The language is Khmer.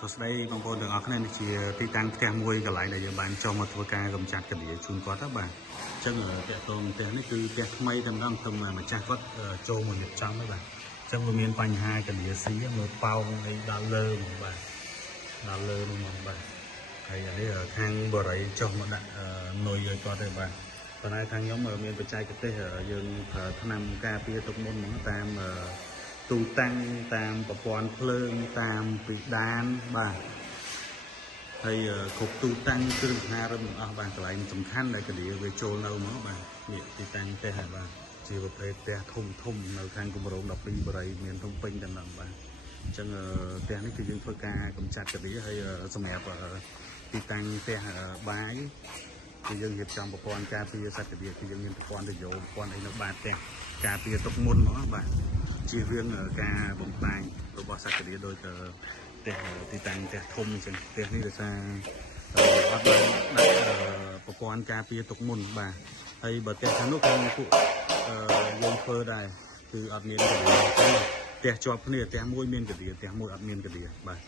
សួស្តីបងប្អូនទាំងអស់គ្នានេះជាទីតាំងផ្ទះមួយកន្លែងដែលយើងបានចុះមកធ្វើការកម្ចាត់កន្ទៀជូនគាត់ណាបាទអញ្ចឹងតាក់ទងផ្ទះនេះគឺផ្ទះថ្មីតែម្ដងទៅម្ចាស់គាត់ចូលមករៀបចំហ្នឹងបាទអញ្ចឹងវាមានបញ្ហាកន្ទៀស៊ីមើលប៉ោងអីដល់លើហ្មងបាទដល់លើនោះហ្មងបាទហើយអានេះខាងបរិយចុះមកដាក់នុយឲ្យគាត់ទេបាទប៉ុន្តែខាងខ្ញុំមានបច្ចេកទេសយើងប្រើថ្នាំការពារទុកមុនហ្មងតាមទូតាំងតាមប្រព័ន្ធភ្លើងតាមពីដានបាទហើយគ្រប់ទូតាំងគ្រឿងហារឹមអស់បាទកន្លែងសំខាន់ដែលកន្ទៀវាចូលនៅមកបាទនេះទីតាំងផ្ទះហើយបាទជាប្រភេទផ្ទះធំនៅខាងគម្រោង12បរិយមានធំពេញតែម្ដងបាទអញ្ចឹងផ្ទះនេះគឺយើងធ្វើការកម្ចាត់កន្ទៀហើយសម្រាប់ទីតាំងផ្ទះបាយគឺយើងរៀបចំប្រព័ន្ធការពារសត្វកន្ទៀគឺយើងមានប្រព័ន្ធរយោប្រព័ន្ធអីនៅបាតផ្ទះការពារទុកមុនមកបាទជៀសវាងការបំផ្លាញរបស់សត្វកន្ទៀដោយផ្ទះទីតាំងផ្ទះធំអញ្ចឹងផ្ទះនេះដោយសារអត់បានដាក់ប្រព័ន្ធការពារទុកមុនបាទហើយបើផ្ទះខាងនោះគឺពួកយើងធ្វើដែរគឺអត់មានកន្ទៀផ្ទះជាប់គ្នាផ្ទះមួយមានកន្ទៀផ្ទះមួយអត់មានកន្ទៀបាទ